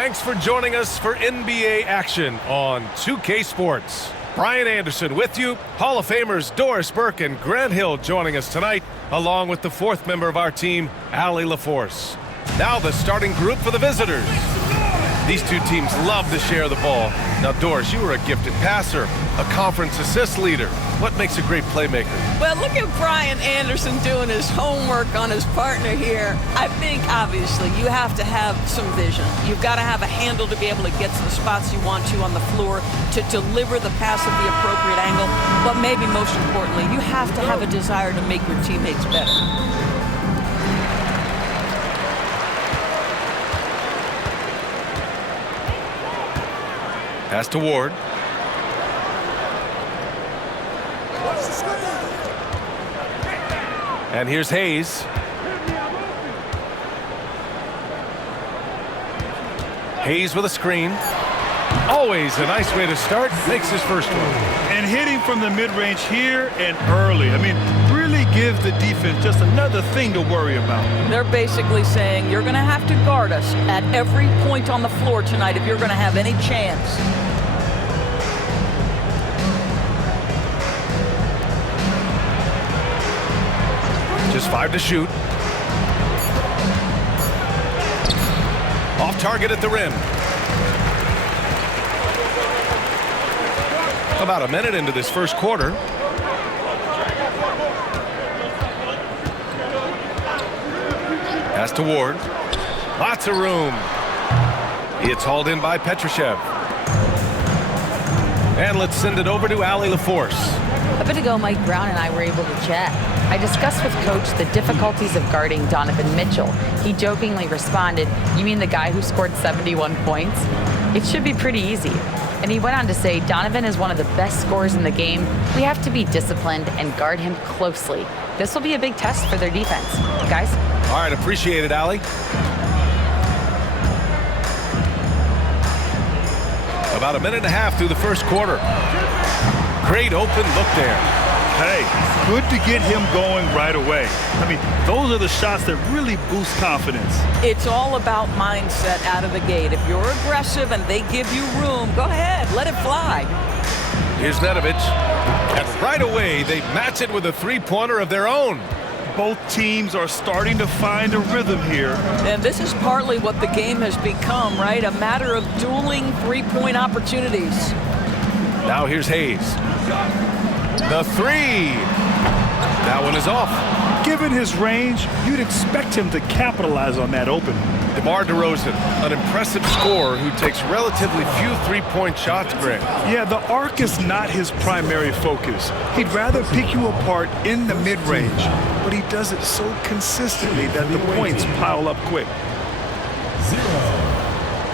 Thanks for joining us for NBA action on 2K Sports. Brian Anderson with you. Hall of Famers Doris Burke and Grant Hill joining us tonight, along with the fourth member of our team, Allie LaForce. Now the starting group for the visitors. These two teams love to share the ball. Now, Doris, you were a gifted passer, a conference assist leader. What makes a great playmaker? Well, look at Brian Anderson doing his homework on his partner here. I think, obviously, you have to have some vision. You've got to have a handle to be able to get to the spots you want to on the floor, to deliver the pass at the appropriate angle. But maybe most importantly, you have to have a desire to make your teammates better. Pass to Ward. And here's Hayes. Hayes with a screen. Always a nice way to start. Makes his first one. And hitting from the mid-range here and early. I mean, really gives the defense just another thing to worry about. They're basically saying you're going to have to guard us at every point on the floor tonight if you're going to have any chance. Just 5 to shoot. Off target at the rim. About a minute into this first quarter. Pass to Ward. Lots of room. It's hauled in by Petrushev. And let's send it over to Allie LaForce. A bit ago, Mike Brown and I were able to chat. I discussed with Coach the difficulties of guarding Donovan Mitchell. He jokingly responded, "You mean the guy who scored 71 points? It should be pretty easy." And he went on to say, "Donovan is one of the best scorers in the game. We have to be disciplined and guard him closely. This will be a big test for their defense." Guys? All right, appreciate it, Allie. About a minute and a half through the first quarter. Great open look there. Hey, good to get him going right away. I mean, those are the shots that really boost confidence. It's all about mindset out of the gate. If you're aggressive and they give you room, go ahead, let it fly. Here's Nedovic. And right away, they match it with a three-pointer of their own. Both teams are starting to find a rhythm here. And this is partly what the game has become, right? A matter of dueling three-point opportunities. Now here's Hayes. The three. That one is off. Given his range, you'd expect him to capitalize on that open. DeMar DeRozan, an impressive scorer who takes relatively few three-point shots, Grant. Yeah, the arc is not his primary focus. He'd rather pick you apart in the mid-range, but he does it so consistently that the points pile up quick. 0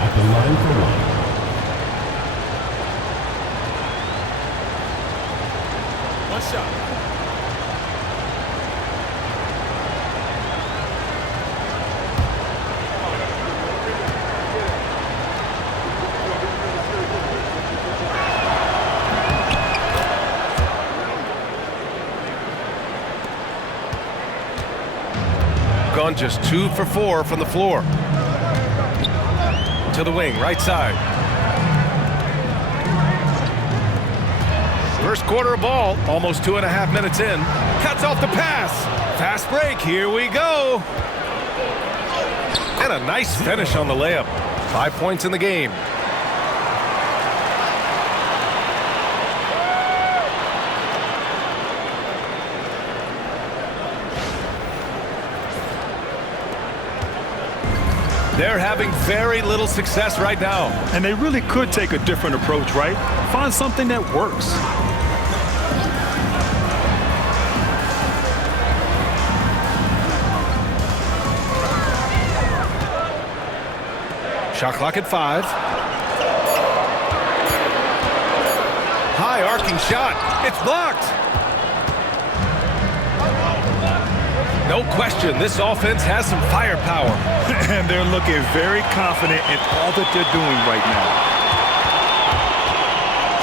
at the line for one. One shot. Gone just 2 for 4 from the floor. To the wing, right side. First quarter of ball, almost 2.5 minutes in. Cuts off the pass. Fast break, here we go. And a nice finish on the layup. 5 points in the game. They're having very little success right now. And they really could take a different approach, right? Find something that works. Shot clock at 5. High arcing shot. It's blocked. No question, this offense has some firepower. And they're looking very confident in all that they're doing right now.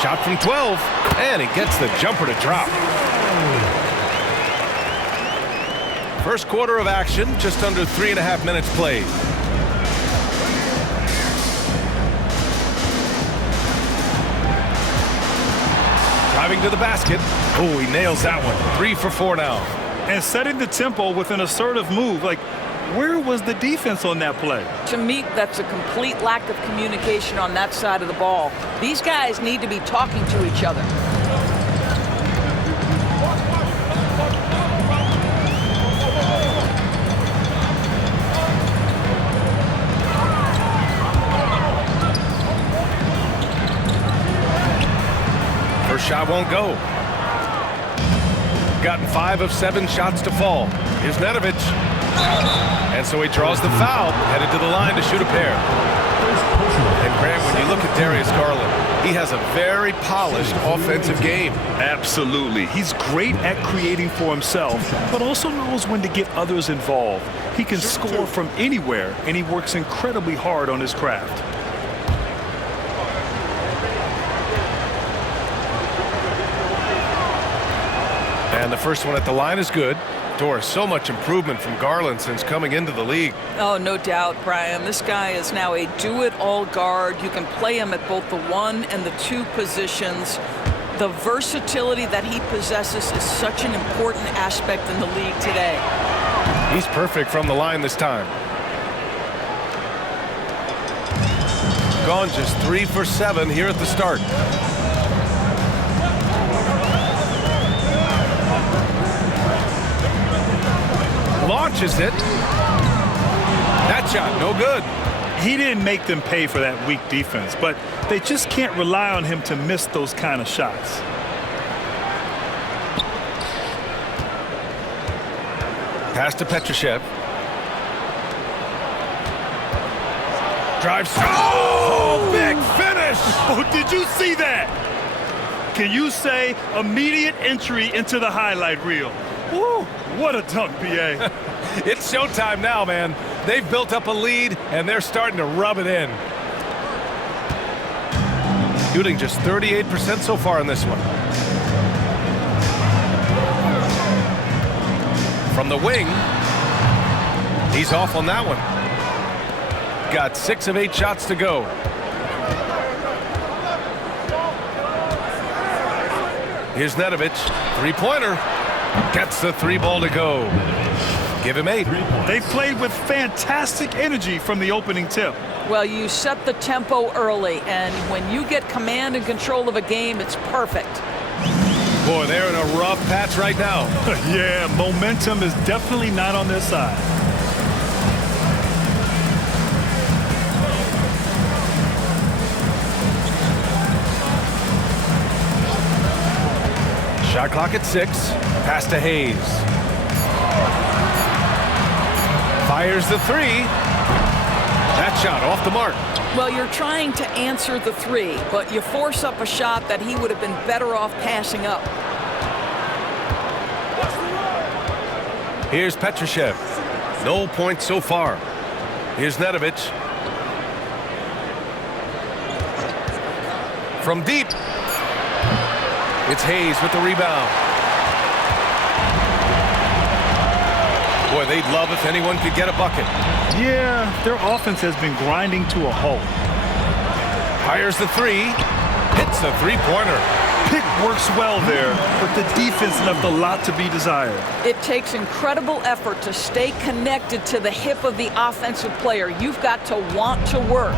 Shot from 12, and he gets the jumper to drop. First quarter of action, just under 3.5 minutes played. driving to the basket. Oh, he nails that one. 3 for 4 now. And setting the tempo with an assertive move. Like, where was the defense on that play? To me, that's a complete lack of communication on that side of the ball. These guys need to be talking to each other. First shot won't go. Gotten 5 of 7 shots to fall. Here's Nedovic. And so he draws the foul, headed to the line to shoot a pair. And Grant, when you look at Darius Garland, he has a very polished offensive game. Absolutely. He's great at creating for himself, but also knows when to get others involved. He can score from anywhere, and he works incredibly hard on his craft. And the first one at the line is good. Doris, so much improvement from Garland since coming into the league. Oh, no doubt, Brian. This guy is now a do-it-all guard. You can play him at both the 1 and the 2 positions. The versatility that he possesses is such an important aspect in the league today. He's perfect from the line this time. Gone just 3 for 7 here at the start. Launches it. That shot, no good. He didn't make them pay for that weak defense, but they just can't rely on him to miss those kind of shots. Pass to Petrushev. Drives. Oh, big finish! Oh, did you see that? Can you say immediate entry into the highlight reel? Woo, what a dunk, BA. It's showtime now, man. They've built up a lead, and they're starting to rub it in. Shooting just 38% so far in this one. From the wing, he's off on that one. Got 6 of 8 shots to go. Here's Nedovic, 3-pointer. Gets the 3 ball to go. Give him 8. They played with fantastic energy from the opening tip. Well, you set the tempo early, and when you get command and control of a game, it's perfect. Boy, they're in a rough patch right now. Yeah, momentum is definitely not on their side. Shot clock at 6. Pass to Hayes. Fires the 3. That shot off the mark. Well, you're trying to answer the 3, but you force up a shot that he would have been better off passing up. Here's Petrushev. No points so far. Here's Nedovic. From deep. It's Hayes with the rebound. Boy, they'd love if anyone could get a bucket. Yeah, their offense has been grinding to a halt. Fires the 3. Hits the 3-pointer. Pick works well there, but the defense left a lot to be desired. It takes incredible effort to stay connected to the hip of the offensive player. You've got to want to work.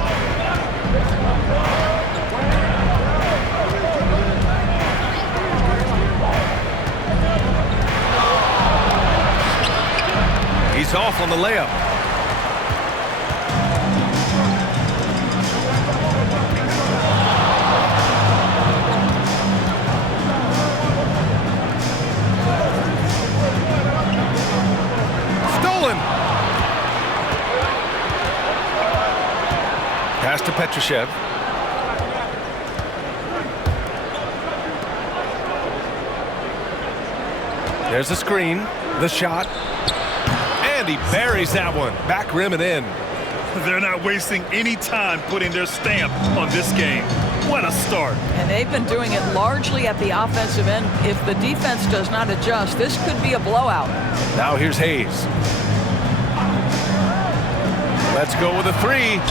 He's off on the layup. Stolen. Pass to Petrushev. There's the screen, the shot. And he buries that one. Back rim and in. They're not wasting any time putting their stamp on this game. What a start. And they've been doing it largely at the offensive end. If the defense does not adjust, this could be a blowout. Now here's Hayes. Let's go with a 3.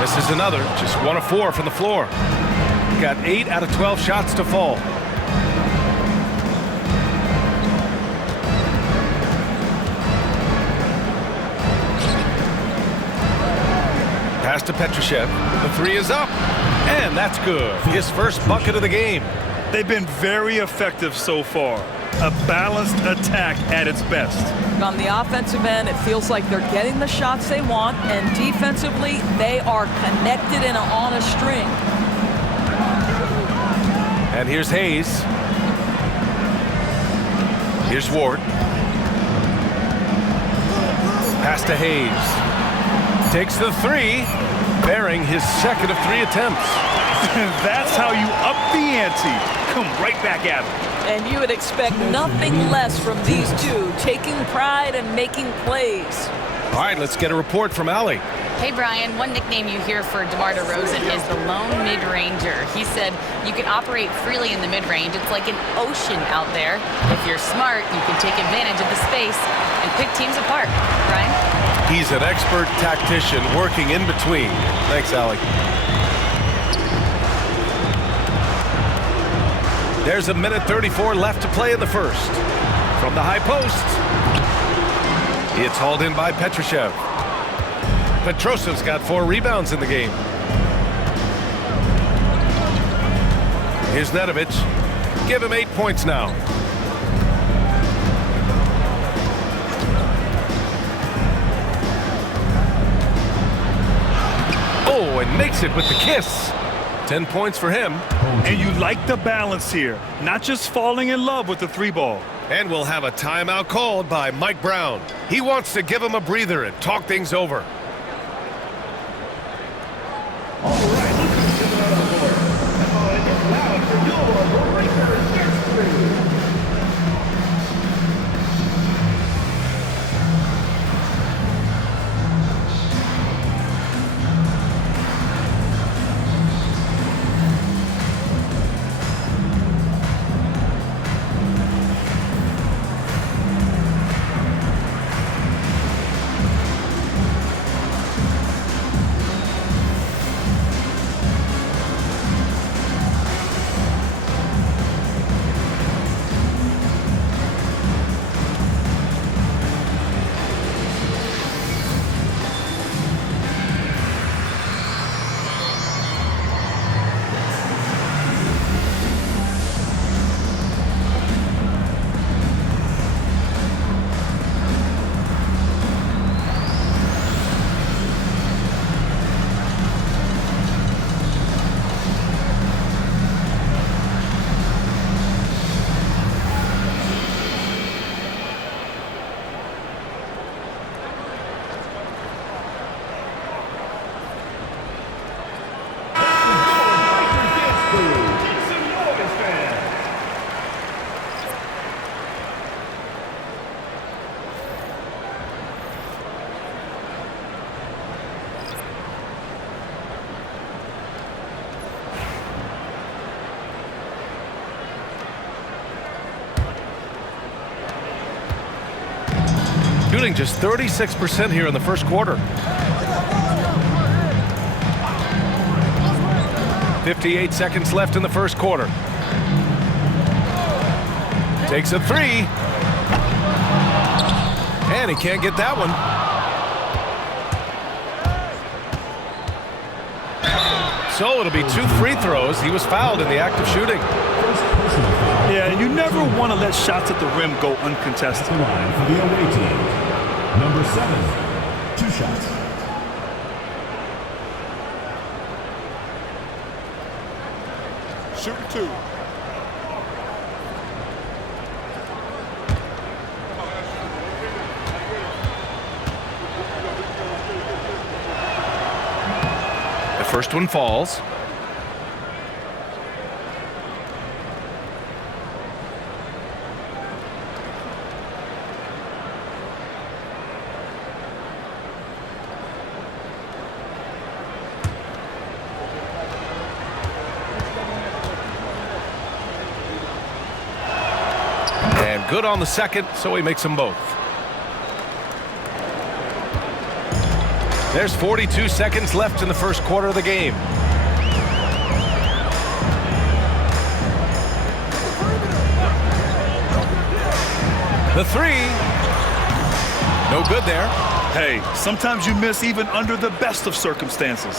This is another. Just 1 of 4 from the floor. Got 8 out of 12 shots to fall. Pass to Petrushev. The three is up. And that's good. His first bucket of the game. They've been very effective so far. A balanced attack at its best. On the offensive end, it feels like they're getting the shots they want, and defensively, they are connected and on a string. And here's Hayes. Here's Ward. Pass to Hayes. Takes the three, bearing his second of 3 attempts. That's how you up the ante. Come right back at him. And you would expect nothing less from these two, taking pride and making plays. All right, let's get a report from Allie. Hey, Brian, one nickname you hear for DeMar DeRozan is the lone mid-ranger. He said you can operate freely in the mid-range. It's like an ocean out there. If you're smart, you can take advantage of the space and pick teams apart. Brian? He's an expert tactician working in between. Thanks, Allie. There's 1:34 left to play in the first. From the high post. It's hauled in by Petrushev. Petrosev's got 4 rebounds in the game. Here's Nedovic. Give him 8 points now. Oh, and makes it with the kiss. 10 points for him. And you like the balance here. Not just falling in love with the 3 ball. And we'll have a timeout called by Mike Brown. He wants to give him a breather and talk things over. All right, let's get it on the board. And it's loud for your breaker search crew. Shooting just 36% here in the first quarter. 58 seconds left in the first quarter. Takes a 3. And he can't get that one. So it'll be 2 free throws. He was fouled in the act of shooting. Yeah, and you never want to let shots at the rim go uncontested. The line for the away team. Number 7, 2 shots. Shooting 2. The first one falls. Good on the second, so he makes them both. There's 42 seconds left in the first quarter of the game. The 3. No good there. Hey, sometimes you miss even under the best of circumstances.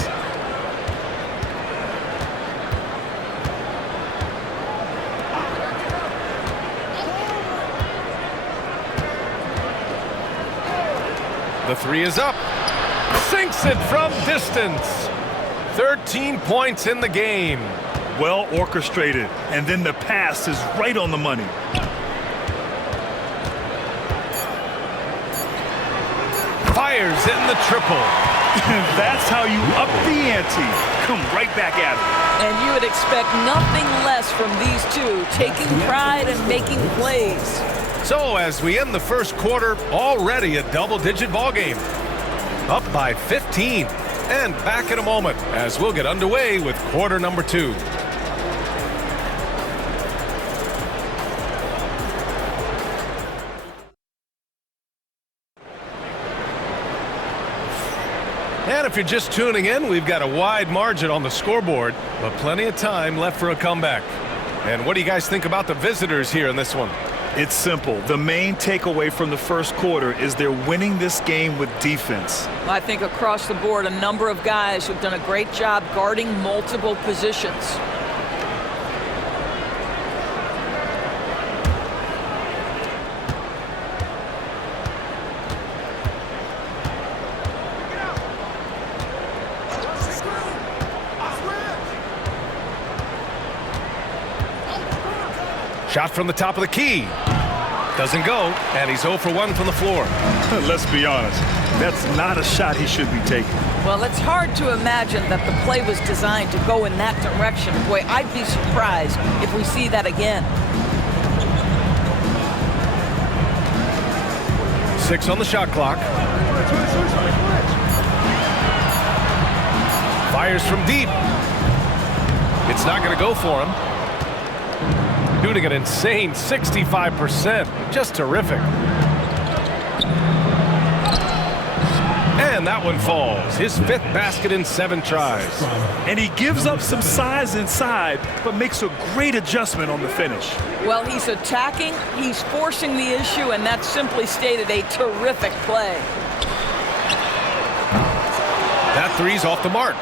The three is up. Sinks it from distance. 13 points in the game. Well orchestrated, and then the pass is right on the money. Fires in the triple. That's how you up the ante. Come right back at it. And you would expect nothing less from these two, taking pride and making plays. So as we end the first quarter, already a double-digit ball game. Up by 15. And back in a moment as we'll get underway with quarter number 2. And if you're just tuning in, we've got a wide margin on the scoreboard, but plenty of time left for a comeback. And what do you guys think about the visitors here in this one? It's simple. The main takeaway from the first quarter is they're winning this game with defense. I think across the board, a number of guys who've done a great job guarding multiple positions. Shot from the top of the key. Doesn't go, and he's 0 for 1 from the floor. Let's be honest, that's not a shot he should be taking. Well, it's hard to imagine that the play was designed to go in that direction. Boy, I'd be surprised if we see that again. 6 on the shot clock. Fires from deep. It's not going to go for him. Shooting an insane 65%. Just terrific. And that one falls. His 5th basket in 7 tries. And he gives up some size inside, but makes a great adjustment on the finish. Well, he's attacking, he's forcing the issue, and that's simply stated a terrific play. That three's off the mark.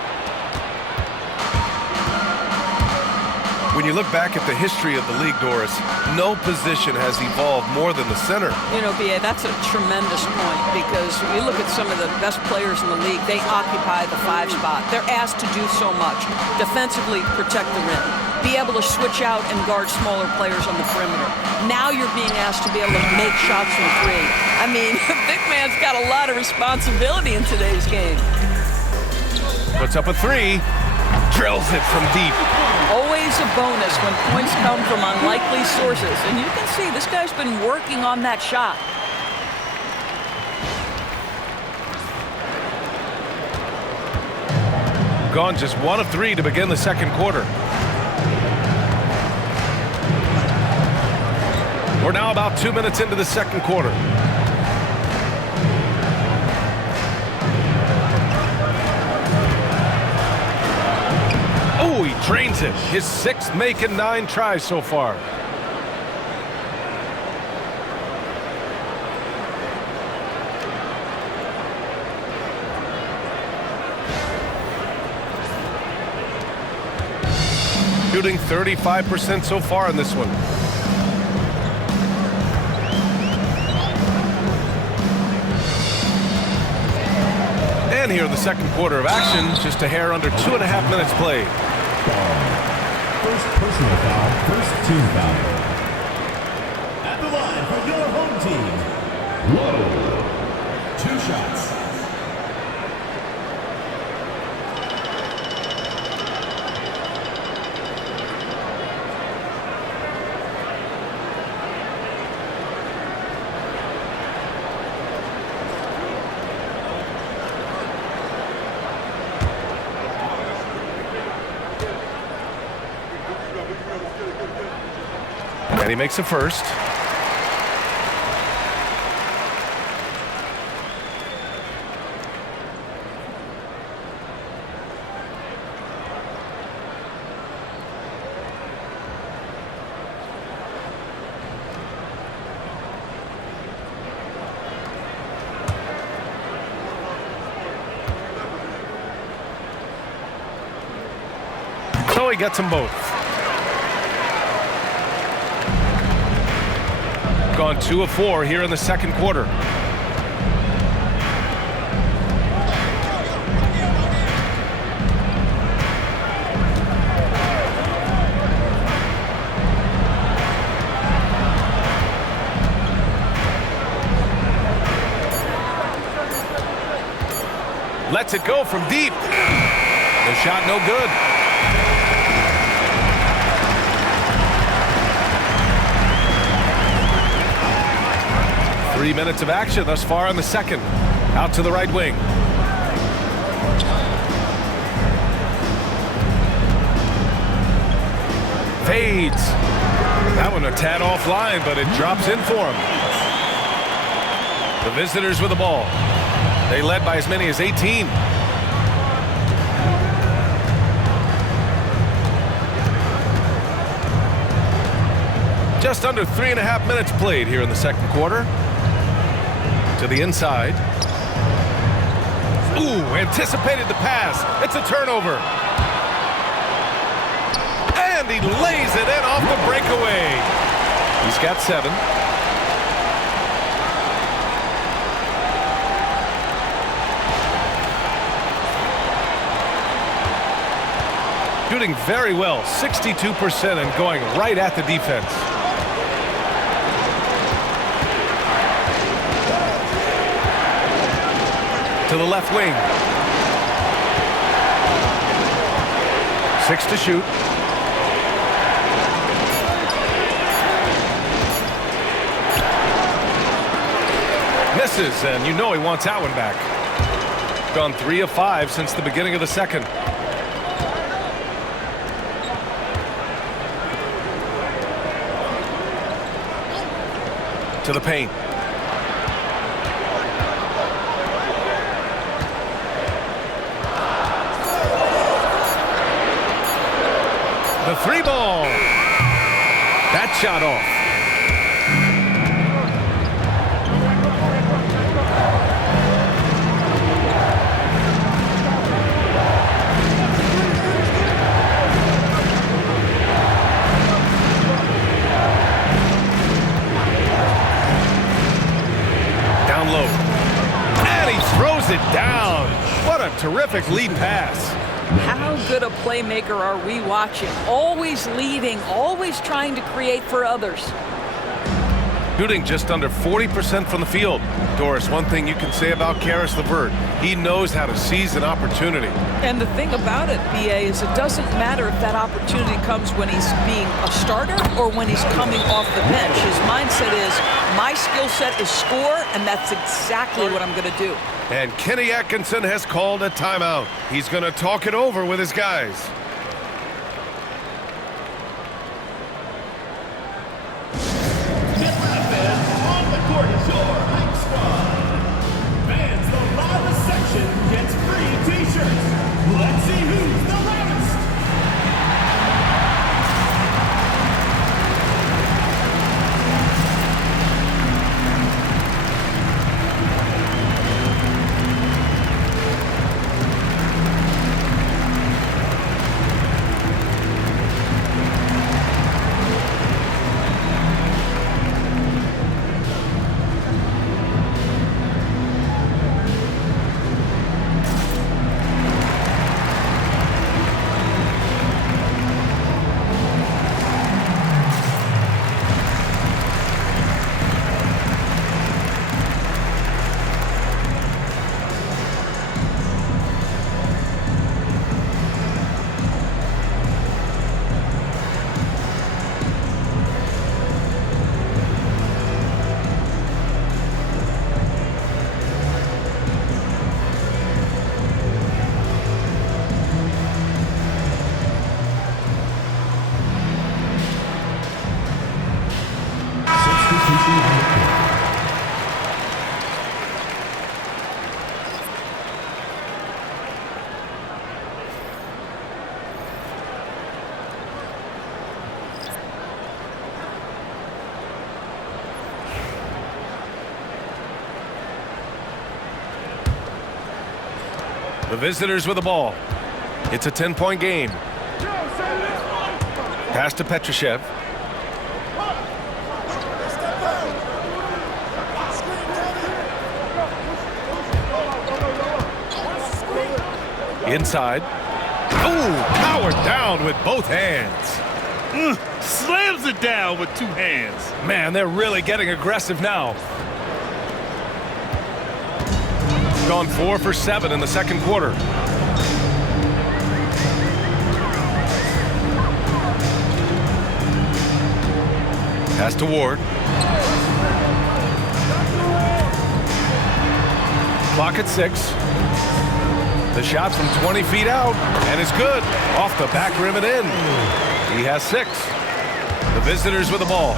When you look back at the history of the league, Doris, no position has evolved more than the center. You know, B.A., that's a tremendous point because when you look at some of the best players in the league, they occupy the 5 spot. They're asked to do so much. Defensively, protect the rim. Be able to switch out and guard smaller players on the perimeter. Now you're being asked to be able to make shots from 3. I mean, the big man's got a lot of responsibility in today's game. Puts up a 3. Drills it from deep. Always a bonus when points come from unlikely sources. And you can see this guy's been working on that shot. Gone just 1 of 3 to begin the second quarter. We're now about 2 minutes into the second quarter. Oh, he drains it. His 6th make in 9 tries so far. Shooting 35% so far in this one. And here in the second quarter of action, just a hair under 2.5 minutes played. First personal foul, first team foul. At the line for your home team, Lowe. 2 shots. And he makes a first. So he gets them both. Gone 2 of 4 here in the second quarter. Lets it go from deep. The shot no good. Three minutes of action thus far in the second. Out to the right wing. Fades. That one a tad offline, but it drops in for him. The visitors with the ball. They led by as many as 18. Just under 3.5 minutes played here in the second quarter. To the inside. Ooh, anticipated the pass. It's a turnover. And he lays it in off the breakaway. He's got 7. Shooting very well, 62%, and going right at the defense. To the left wing. 6 to shoot. Misses, and you know he wants that one back. Gone 3 of 5 since the beginning of the second. To the paint. The 3 ball. That shot off. Down low. And he throws it down. What a terrific lead pass. How good a playmaker are we watching? Always leading, always trying to create for others. Shooting just under 40% from the field. Doris, one thing you can say about Karis LeVert, he knows how to seize an opportunity. And the thing about it, BA, is it doesn't matter if that opportunity comes when he's being a starter or when he's coming off the bench. His mindset is, my skill set is score, and that's exactly what I'm going to do. And Kenny Atkinson has called a timeout. He's going to talk it over with his guys. On the court is your hype squad. Fans, the loudest section gets free t-shirts. Let's see who's the loudest. The visitors with the ball. It's a 10-point game. Pass to Petrushev. Inside. Ooh, powered down with both hands. Slams it down with two hands. Man, they're really getting aggressive now. Gone 4 for 7 in the second quarter. Pass to Ward. Clock at 6. The shot from 20 feet out, and it's good. Off the back rim and in. He has 6. The visitors with the ball.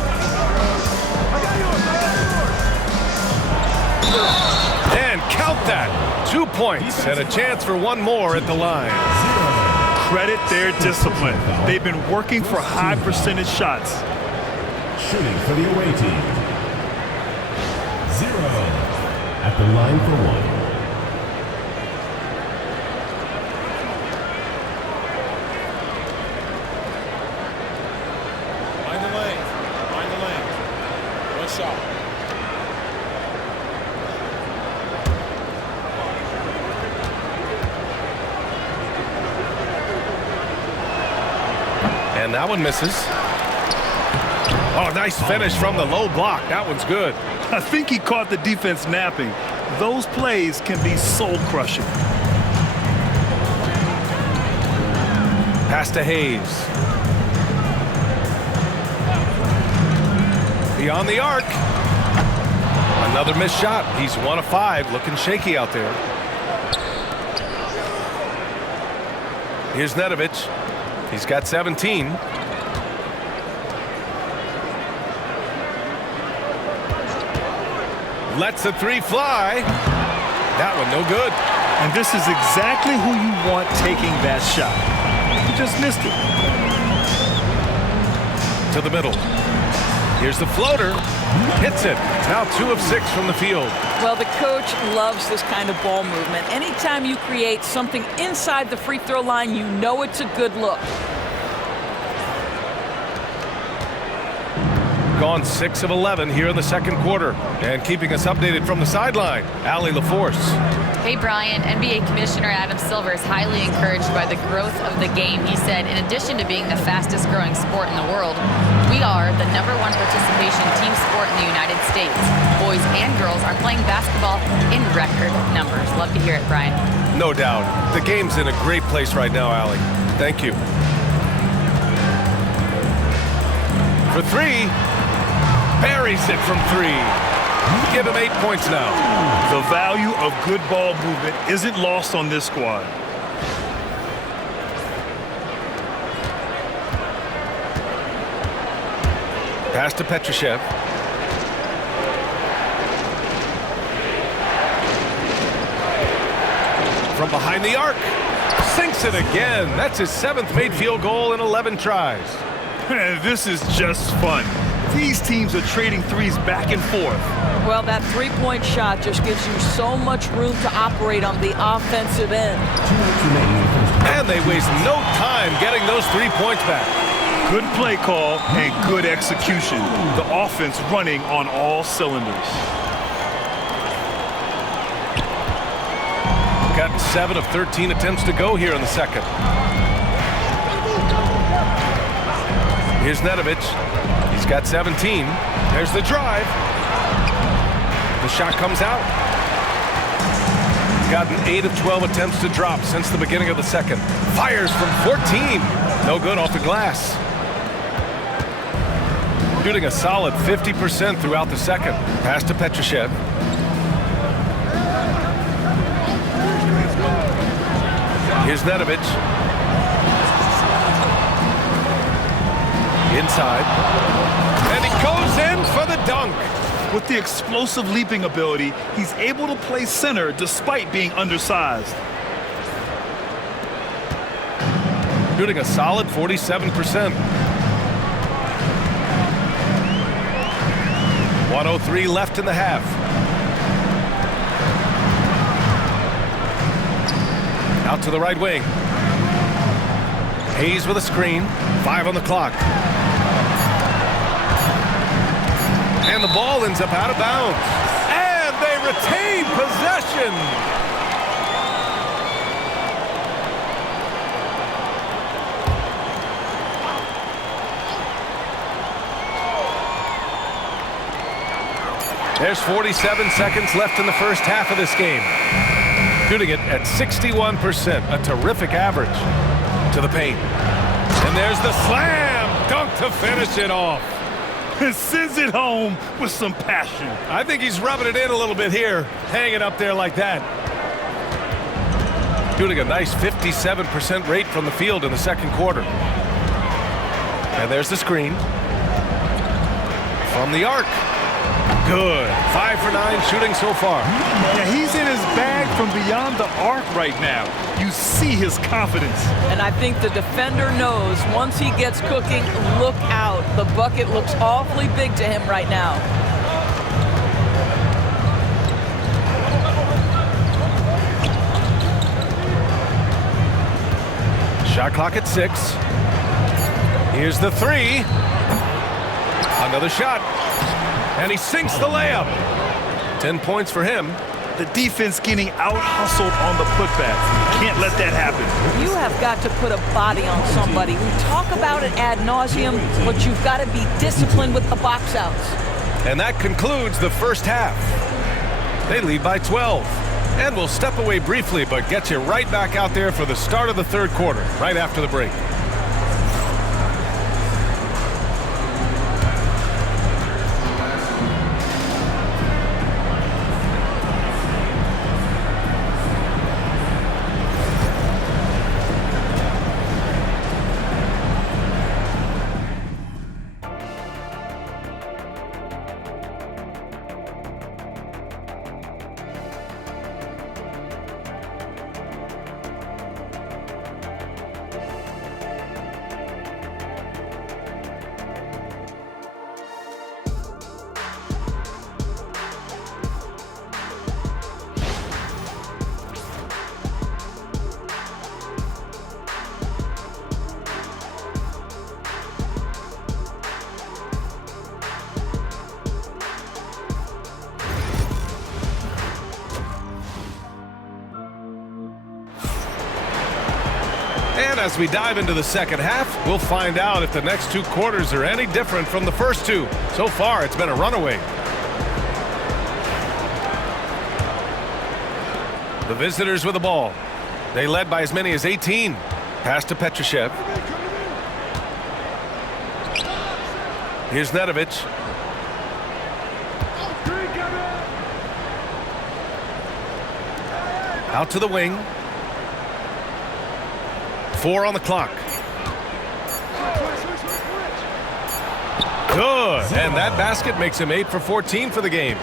And count that. 2 points and a chance for one more at the line. Credit their discipline. They've been working for high percentage shots. Shooting for the away team. 0 at the line for 1. And that one misses. Oh, nice finish from the low block. That one's good. I think he caught the defense napping. Those plays can be soul-crushing. Pass to Hayes. Beyond the arc. Another missed shot. He's 1 of 5, looking shaky out there. Here's Nedovic. He's got 17. Lets the 3 fly. That one no good. And this is exactly who you want taking that shot. He just missed it. To the middle. Here's the floater. Hits it. Now 2 of 6 from the field. Well, the coach loves this kind of ball movement. Anytime you create something inside the free throw line, you know it's a good look. Gone 6 of 11 here in the second quarter. And keeping us updated from the sideline, Allie LaForce. Hey, Brian, NBA Commissioner Adam Silver is highly encouraged by the growth of the game. He said, in addition to being the fastest growing sport in the world, we are the #1 participation team sport in the United States. Boys and girls are playing basketball in record numbers. Love to hear it, Brian. No doubt. The game's in a great place right now, Allie. Thank you. For 3. Buries it from 3. Give him 8 points now. The value of good ball movement isn't lost on this squad. Pass to Petrushev. From behind the arc. Sinks it again. That's his 7th made field goal in 11 tries. This is just fun. These teams are trading threes back and forth. Well, that 3-point shot just gives you so much room to operate on the offensive end. 2 minutes remaining in the first quarter. And they waste no time getting those 3 points back. Good play call and good execution. The offense running on all cylinders. Got 7 of 13 attempts to go here in the second. Here's Nedovic. He's got 17. There's the drive. The shot comes out. He's gotten 8 of 12 attempts to drop since the beginning of the second. Fires from 14. No good off the glass. Shooting a solid 50% throughout the second. Pass to Petrushev. Here's Nedovic. Inside. And he goes in for the dunk. With the explosive leaping ability, he's able to play center despite being undersized. Shooting a solid 47%. 1:03 left in the half. Out to the right wing. Hayes with a screen. 5 on the clock. And the ball ends up out of bounds. And they retain possession. There's 47 seconds left in the first half of this game. Shooting it at 61%, a terrific average. To the paint. And there's the slam dunk to finish it off. And sends it home with some passion. I think he's rubbing it in a little bit here, hanging up there like that. Shooting a nice 57% rate from the field in the second quarter. And there's the screen. From the arc. Good. 5 for 9 shooting so far. Yeah, he's in his bag from beyond the arc right now. You see his confidence. And I think the defender knows once he gets cooking, look out. The bucket looks awfully big to him right now. Shot clock at 6. Here's the 3. Another shot. And he sinks the layup. 10 points for him. The defense getting out-hustled on the putback. Can't let that happen. You have got to put a body on somebody. We talk about it ad nauseum, but you've got to be disciplined with the box outs. And that concludes the first half. They lead by 12. And we'll step away briefly, but get you right back out there for the start of the third quarter, right after the break. And as we dive into the second half, we'll find out if the next 2 quarters are any different from the first 2. So far, it's been a runaway. The visitors with the ball. They led by as many as 18. Pass to Petrushev. Here's Nedovic. Out to the wing. 4 on the clock. Good. And that basket makes him 8 for 14 for the game.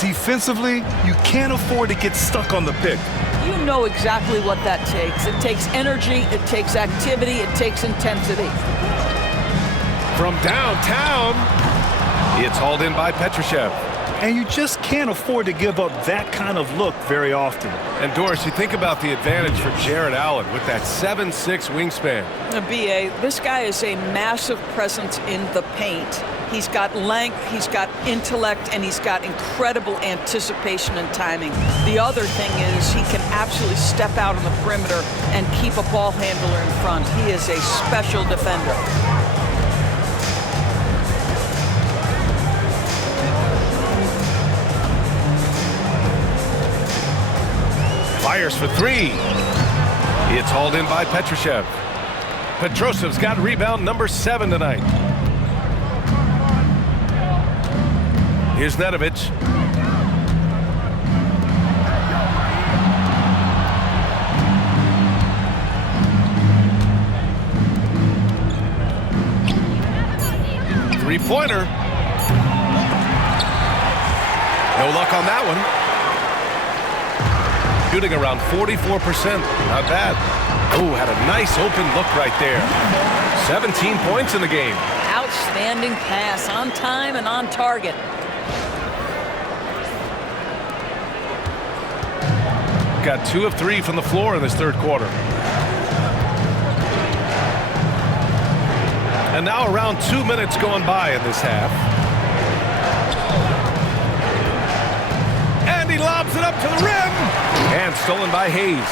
Defensively, you can't afford to get stuck on the pick. You know exactly what that takes. It takes energy, it takes activity, it takes intensity. From downtown, it's hauled in by Petrushev. And you just can't afford to give up that kind of look very often. And Doris, you think about the advantage for Jared Allen with that 7'6" wingspan. BA, this guy is a massive presence in the paint. He's got length, he's got intellect, and he's got incredible anticipation and timing. The other thing is he can absolutely step out on the perimeter and keep a ball handler in front. He is a special defender. Fires for 3. It's hauled in by Petrushev. Petrosev's got rebound number 7 tonight. Here's Nedovic. Three-pointer. No luck on that one. Shooting around 44%. Not bad. Oh, had a nice open look right there. 17 points in the game. Outstanding pass, on time and on target. Got 2 of 3 from the floor in this third quarter. And now around 2 minutes going by in this half. And he lobs it up to the rim. And stolen by Hayes.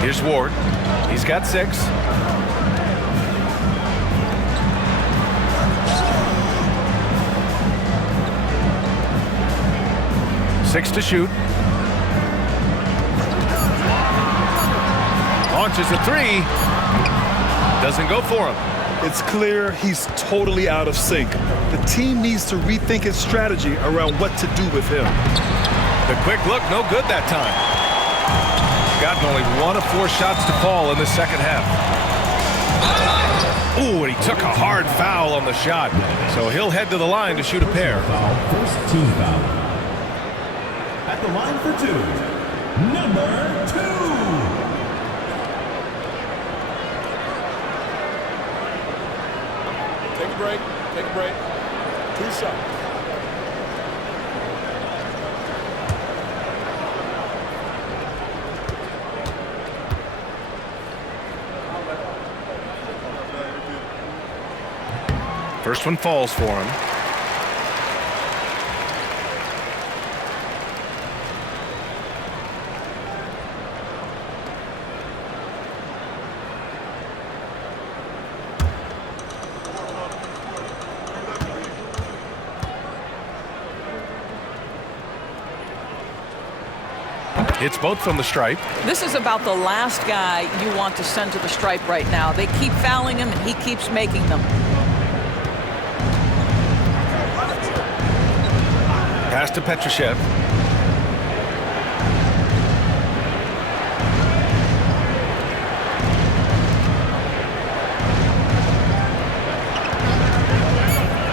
Here's Ward. He's got 6. Six to shoot. Launches a 3. Doesn't go for him. It's clear he's totally out of sync. The team needs to rethink its strategy around what to do with him. The quick look, no good that time. Gotten only 1 of 4 shots to fall in the second half. Ooh, and he took a hard foul on the shot. So he'll head to the line to shoot a pair. First team foul. At the line for 2, number 2. Take a break. Take a break. 2 shots. First one falls for him. Hits both from the stripe. This is about the last guy you want to send to the stripe right now. They keep fouling him, and he keeps making them. Pass to Petrushev.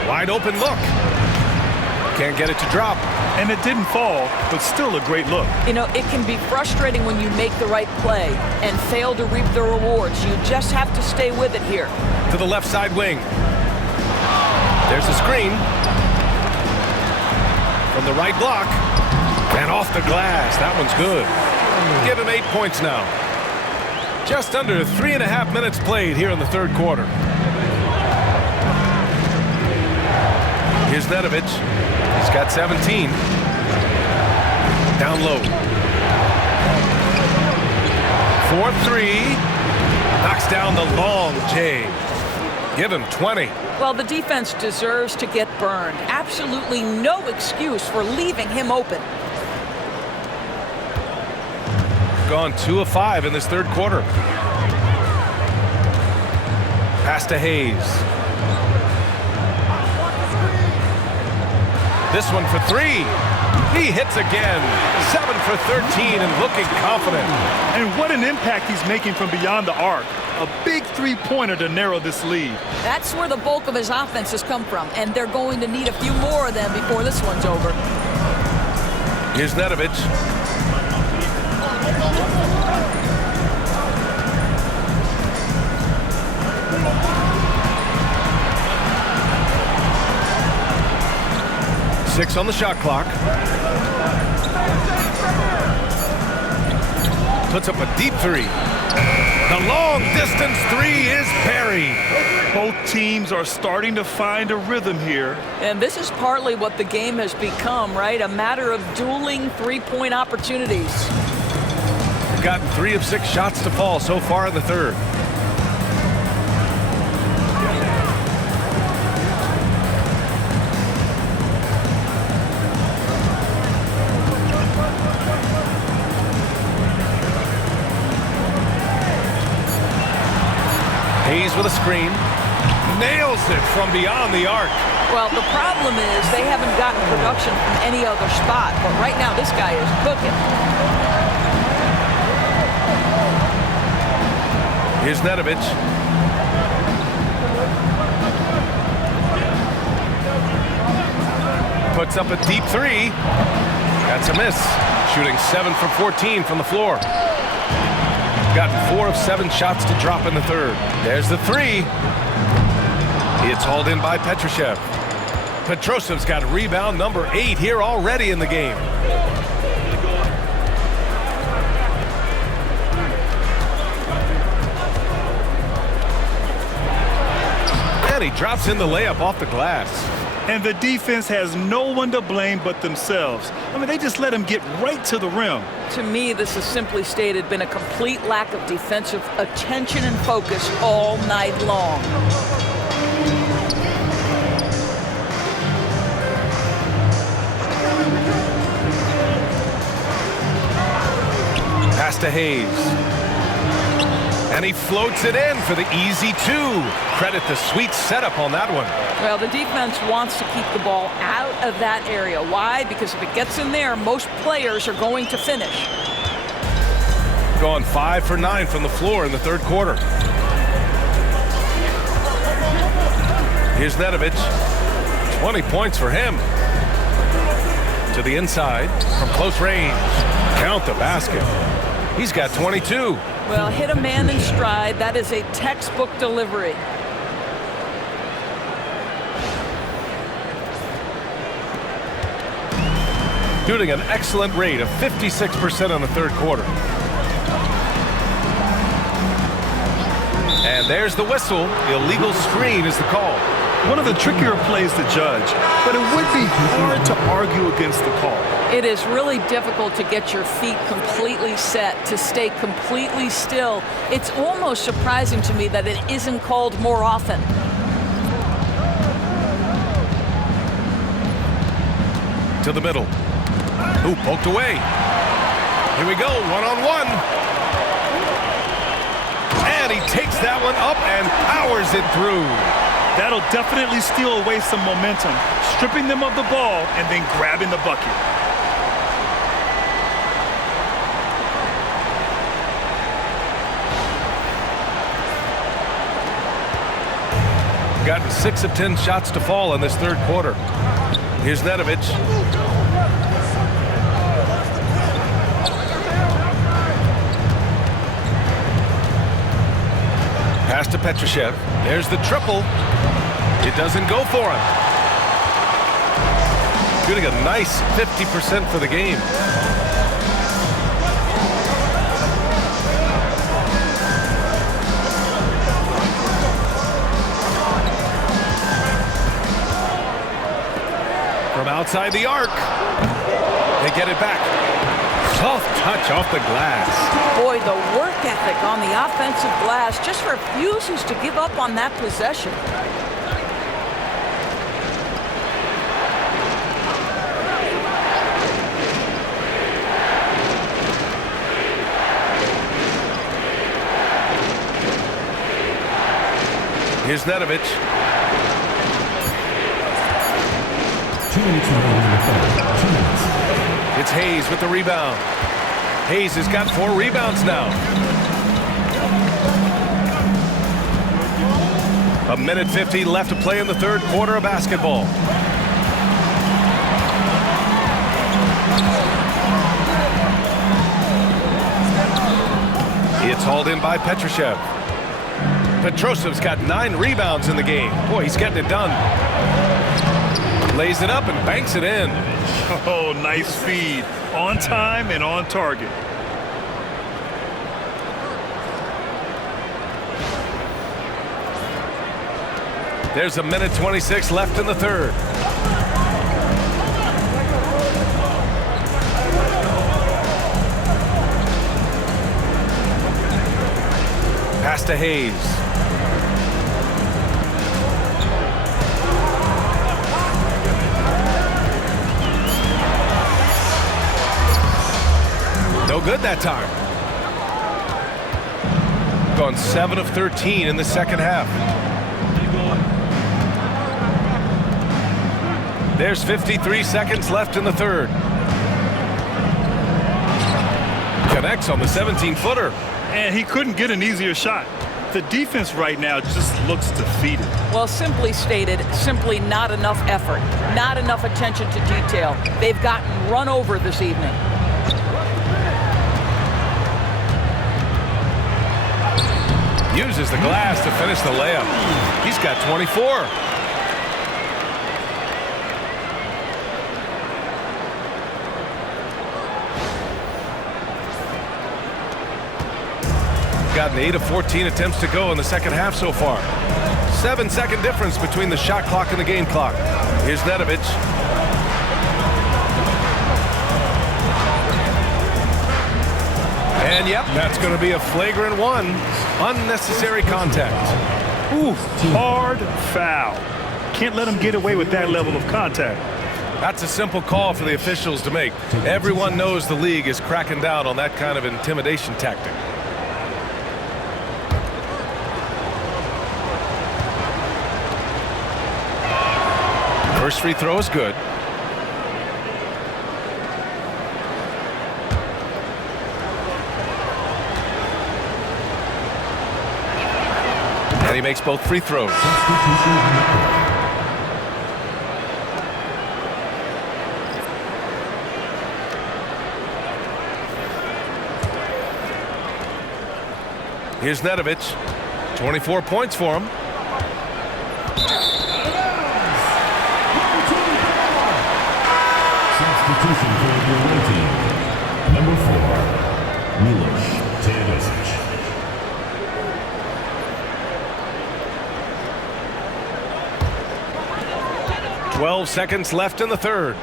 Wide open look. Can't get it to drop. And it didn't fall, but still a great look. You know, it can be frustrating when you make the right play and fail to reap the rewards. You just have to stay with it here. To the left side wing. There's the screen. From the right block. And off the glass. That one's good. Give him 8 points now. Just under 3.5 minutes played here in the third quarter. Here's Nedovic. He's got 17. Down low. 4-3. Knocks down the long J. Give him 20. Well, the defense deserves to get burned. Absolutely no excuse for leaving him open. Gone 2 of 5 in this third quarter. Pass to Hayes. This one for 3. He hits again. 7 for 13 and looking confident. And what an impact he's making from beyond the arc. A big three-pointer to narrow this lead. That's where the bulk of his offense has come from, and they're going to need a few more of them before this one's over. Here's Nedovic. Six on the shot clock. Puts up a deep 3. The long distance 3 is buried. Both teams are starting to find a rhythm here. And this is partly what the game has become, right? A matter of dueling three-point opportunities. We've gotten 3 of 6 shots to fall so far in the third. Hayes with a screen. Nails it from beyond the arc. Well, the problem is they haven't gotten production from any other spot, but right now this guy is cooking. Here's Nedovic. Puts up a deep 3. That's a miss. Shooting 7 for 14 from the floor. Gotten 4 of 7 shots to drop in the third. There's the 3. It's hauled in by Petrushev. Petrosev's got rebound number 8 here already in the game. And he drops in the layup off the glass. And the defense has no one to blame but themselves. I mean, they just let him get right to the rim. To me, this has simply stated been a complete lack of defensive attention and focus all night long. Pass to Hayes. And he floats it in for the easy two. Credit the sweet setup on that one. Well, the defense wants to keep the ball out of that area. Why? Because if it gets in there, most players are going to finish. Gone 5 for 9 from the floor in the third quarter. Here's Nedovic. 20 points for him. To the inside from close range. Count the basket. He's got 22. Well, hit a man in stride. That is a textbook delivery. Shooting an excellent rate of 56% in the third quarter. And there's the whistle. Illegal screen is the call. One of the trickier plays to judge, but it would be hard to argue against the call. It is really difficult to get your feet completely set, to stay completely still. It's almost surprising to me that it isn't called more often. To the middle. Ooh, poked away. Here we go, one-on-one. And he takes that one up and powers it through. That'll definitely steal away some momentum, stripping them of the ball and then grabbing the bucket. Gotten 6 of 10 shots to fall in this third quarter. Here's Nedovic. Pass to Petrushev. There's the triple. It doesn't go for him. Shooting a nice 50% for the game. From outside the arc. They get it back. Soft touch off the glass. Boy, the work ethic on the offensive glass just refuses to give up on that possession. Here's Nedovic. 2 minutes remaining in the third. 2 minutes. It's Hayes with the rebound. Hayes has got 4 rebounds now. A minute 50 left to play in the third quarter of basketball. It's hauled in by Petrushev. Petrosev's got 9 rebounds in the game. Boy, he's getting it done. Lays it up and banks it in. Oh, nice feed. On time and on target. There's a minute 26 left in the third. Pass to Hayes. No good that time. Gone 7 of 13 in the second half. There's 53 seconds left in the third. Connects on the 17-footer. And he couldn't get an easier shot. The defense right now just looks defeated. Well, simply stated, simply not enough effort, not enough attention to detail. They've gotten run over this evening. Uses the glass to finish the layup. He's got 24. Gotten 8 of 14 attempts to go in the second half so far. 7-second difference between the shot clock and the game clock. Here's Nedovic. And yep, that's going to be a flagrant one. Unnecessary contact. Ooh, hard foul. Can't let him get away with that level of contact. That's a simple call for the officials to make. Everyone knows the league is cracking down on that kind of intimidation tactic. First free throw is good. And he makes both free throws. Here's Nedovic. 24 points for him. Substitution for the away team. Number 4, Miloš Teodosic. "12 seconds left in the third.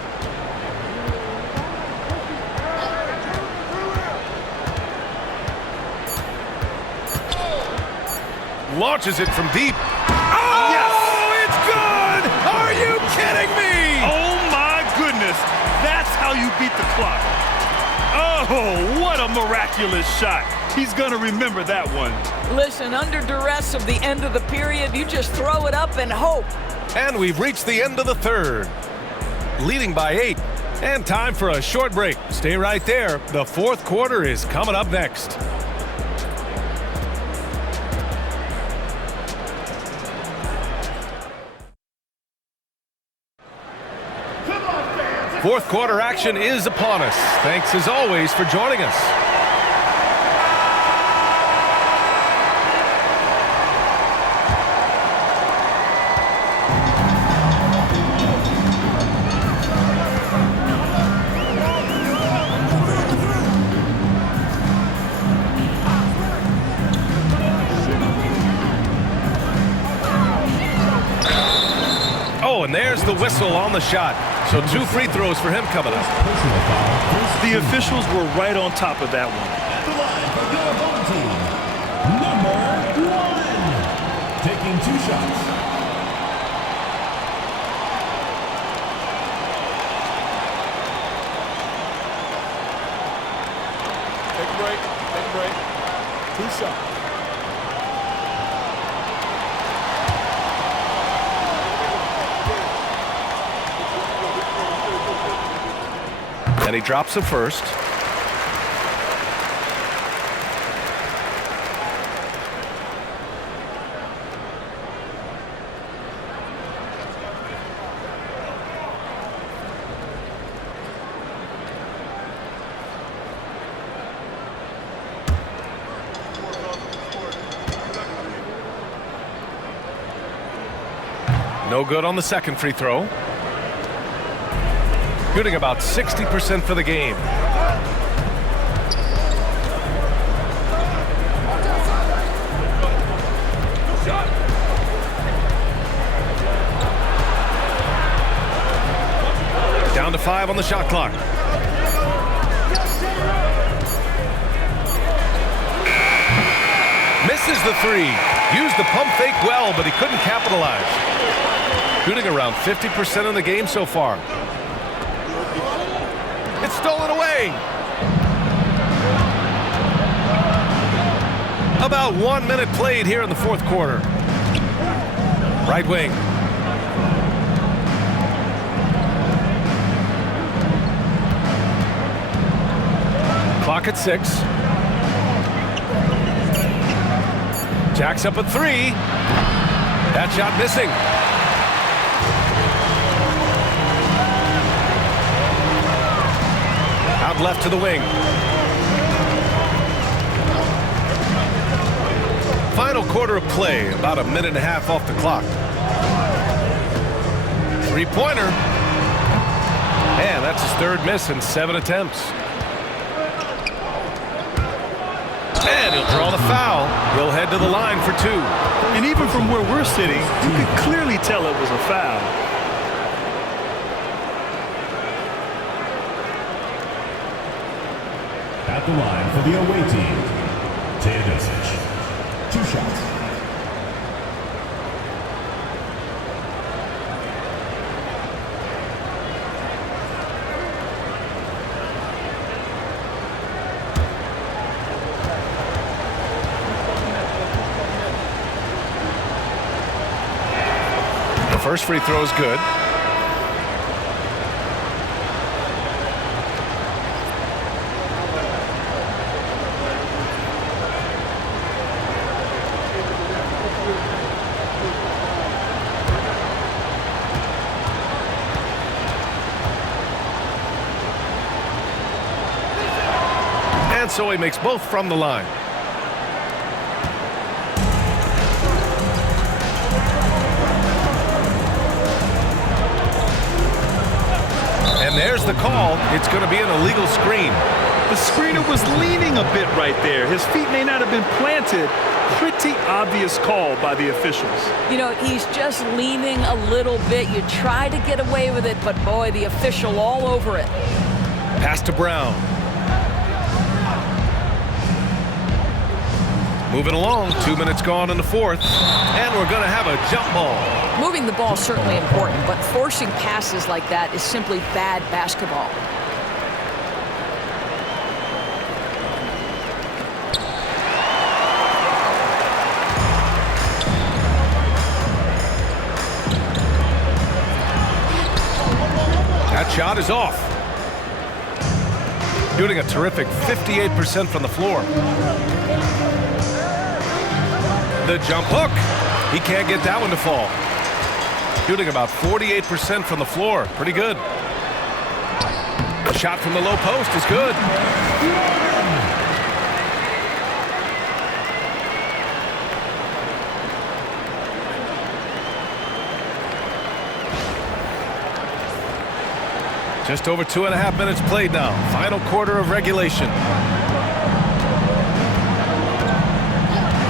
Launches it from deep. Oh, yes! It's good! Are you kidding me? Oh, my goodness. That's how you beat the clock. Oh, what a miraculous shot. He's going to remember that one. Listen, under duress of the end of the period, you just throw it up and hope. And we've reached the end of the third. Leading by 8. And time for a short break. Stay right there. The fourth quarter is coming up next. Fourth quarter action is upon us. Thanks as always for joining us. Oh, and there's the whistle on the shot. So 2 free throws for him coming up. The officials were right on top of that one. At the line for your home team, number 1, taking 2 shots. Take a break. Take a break. 2 shots. And he drops the first. No good on the second free throw. Shooting about 60% for the game. Down to 5 on the shot clock. Misses the 3. Used the pump fake well, but he couldn't capitalize. Shooting around 50% in the game so far. It's stolen away. About 1 minute played here in the fourth quarter. Right wing. Clock at 6. Jacks up at 3. That shot missing. Out left to the wing. Final quarter of play, about a minute and a half off the clock. Three-pointer. And that's his third miss in 7 attempts. And he'll draw the foul. He'll head to the line for 2. And even from where we're sitting, you could clearly tell it was a foul. At the line for the away team, Teodosic. 2 shots. The first free throw is good. And so he makes both from the line. And there's the call. It's going to be an illegal screen. The screener was leaning a bit right there. His feet may not have been planted. Pretty obvious call by the officials. You know, he's just leaning a little bit. You try to get away with it, but boy, the official all over it. Pass to Brown. Moving along, 2 minutes gone in the fourth, and we're going to have a jump ball. Moving the ball is certainly important, but forcing passes like that is simply bad basketball. That shot is off. Shooting a terrific 58% from the floor. The jump hook. He can't get that one to fall. Shooting about 48% from the floor. Pretty good. The shot from the low post is good. Just over 2.5 minutes played now. Final quarter of regulation.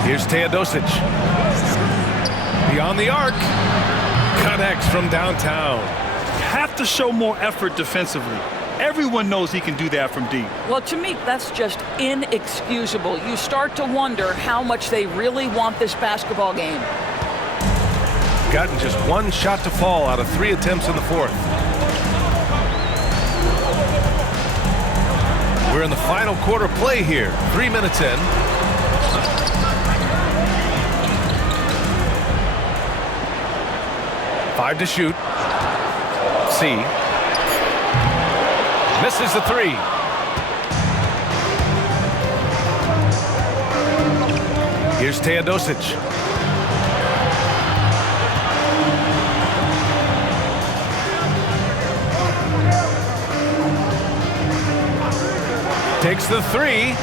Here's Teodosic. Beyond the arc. Connects from downtown. Have to show more effort defensively. Everyone knows he can do that from deep. Well, to me, that's just inexcusable. You start to wonder how much they really want this basketball game. Gotten just 1 shot to fall out of 3 attempts in the fourth. We're in the final quarter play here. 3 minutes in. Five to shoot. C. Misses the 3. Here's Teodosic. Takes the 3.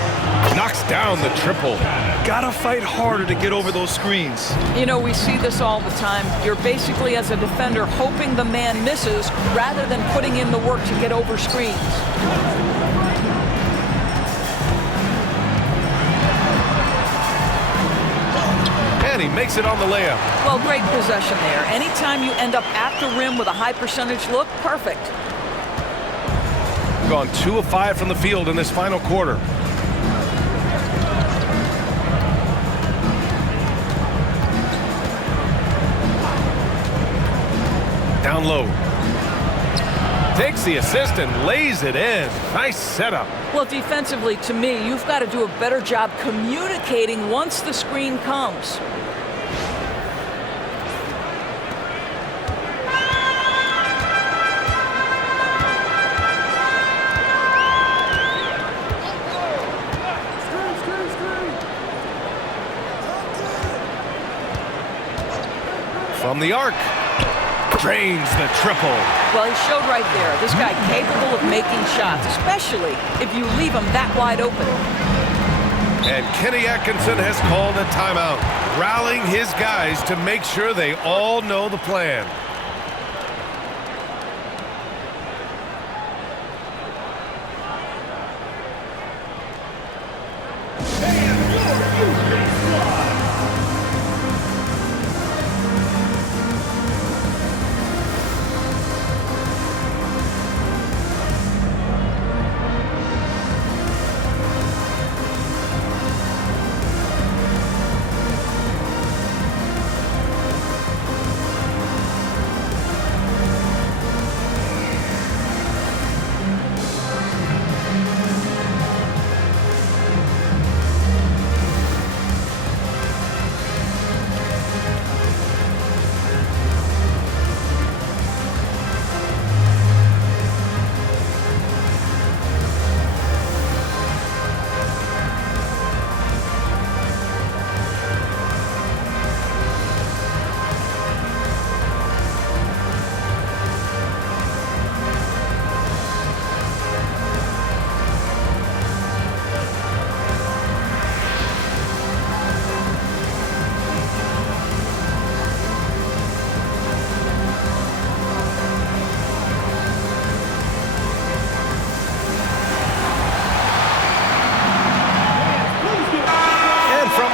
Knocks down the triple. Gotta fight harder to get over those screens. You know, we see this all the time. You're basically, as a defender, hoping the man misses rather than putting in the work to get over screens. And he makes it on the layup. Well, great possession there. Anytime you end up at the rim with a high percentage look, perfect. Gone 2 of 5 from the field in this final quarter. Down low. Takes the assist and lays it in. Nice setup. Well, defensively, to me, you've got to do a better job communicating once the screen comes. From the arc. Drains the triple. Well, he showed right there. This guy capable of making shots, especially if you leave him that wide open. And Kenny Atkinson has called a timeout, rallying his guys to make sure they all know the plan. And your Houston squad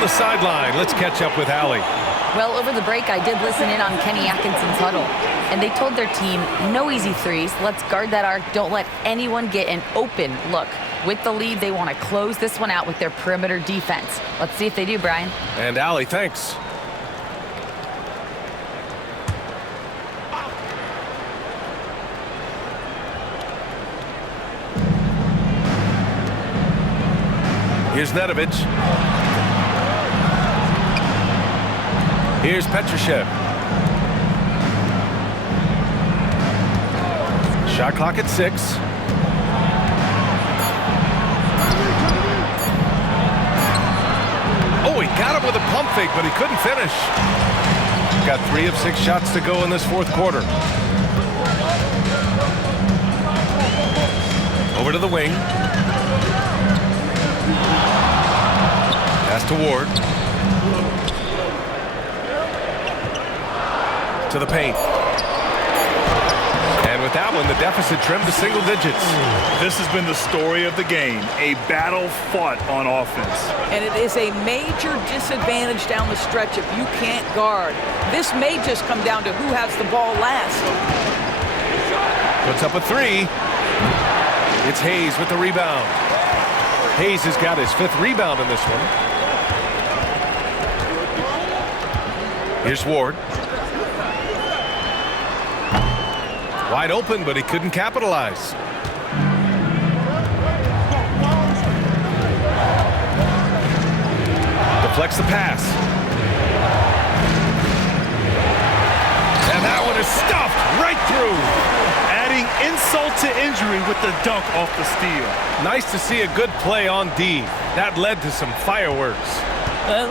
the sideline, let's catch up with Allie. Well, over the break, I did listen in on Kenny Atkinson's huddle, and they told their team, no easy threes. Let's guard that arc. Don't let anyone get an open look. With the lead, they want to close this one out with their perimeter defense. Let's see if they do, Brian. And Allie, thanks. Here's Nedovic. Here's Petrushev. Shot clock at 6. Oh, he got him with a pump fake, but he couldn't finish. Got 3 of 6 shots to go in this fourth quarter. Over to the wing. Pass to Ward. To the paint. And with that one, the deficit trimmed to single digits. This has been the story of the game, a battle fought on offense. And it is a major disadvantage down the stretch if you can't guard. This may just come down to who has the ball last. Puts up a 3. It's Hayes with the rebound. Hayes has got his 5th rebound in this one. Here's Ward. Wide open, but he couldn't capitalize. Deflects the pass. And that one is stuffed right through. Adding insult to injury with the dunk off the steal. Nice to see a good play on D. That led to some fireworks.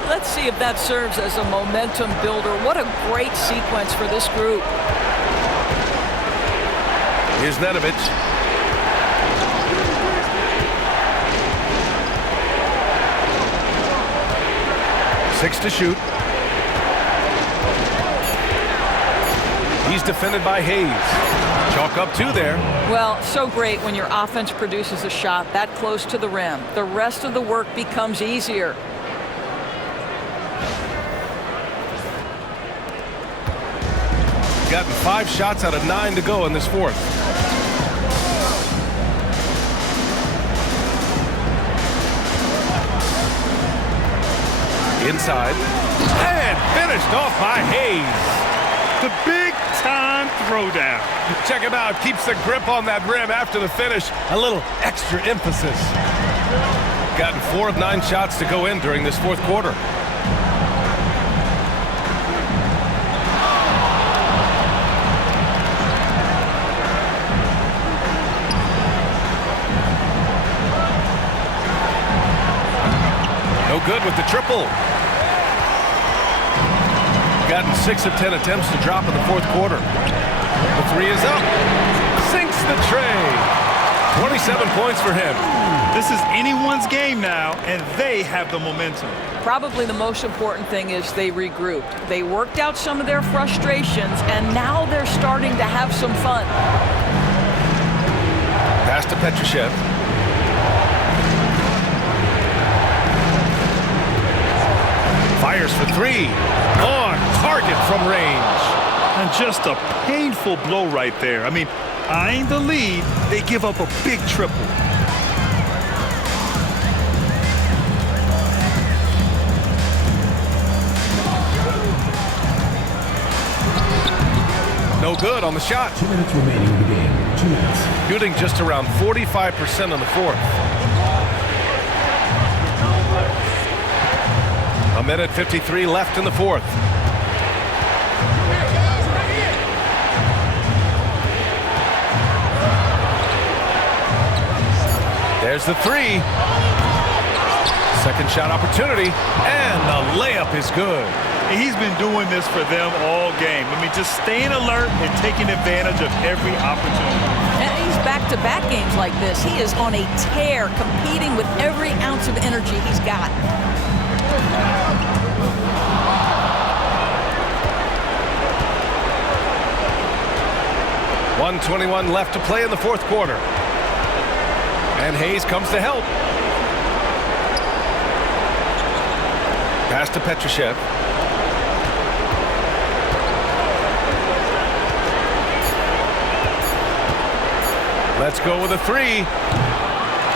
Let's see if that serves as a momentum builder. What a great sequence for this group. Here's Nedovic. Six to shoot. He's defended by Hayes. Chalk up 2 there. Well, so great when your offense produces a shot that close to the rim. The rest of the work becomes easier. Gotten 5 shots out of 9 to go in this fourth. Inside. And finished off by Hayes. The big-time throwdown. Check him out. Keeps the grip on that rim after the finish. A little extra emphasis. Gotten 4 of 9 shots to go in during this fourth quarter. No good with the triple. Gotten 6 of 10 attempts to drop in the fourth quarter. The 3 is up. Sinks the tray. 27 points for him. This is anyone's game now, and they have the momentum. Probably the most important thing is they regrouped. They worked out some of their frustrations, and now they're starting to have some fun. Pass to Petrushev. Fires for 3. On target from range. And just a painful blow right there. I mean, eyeing the lead, they give up a big triple. No good on the shot. 2 minutes remaining in the game. 2 minutes. Shooting just around 45% on the fourth. A minute 53 left in the fourth. There's the 3. Second shot opportunity, and the layup is good. He's been doing this for them all game. I mean, just staying alert and taking advantage of every opportunity. And he's back-to-back games like this. He is on a tear, competing with every ounce of energy he's got. .121 left to play in the fourth quarter. And Hayes comes to help. Pass to Petrushev. Let's go with a three.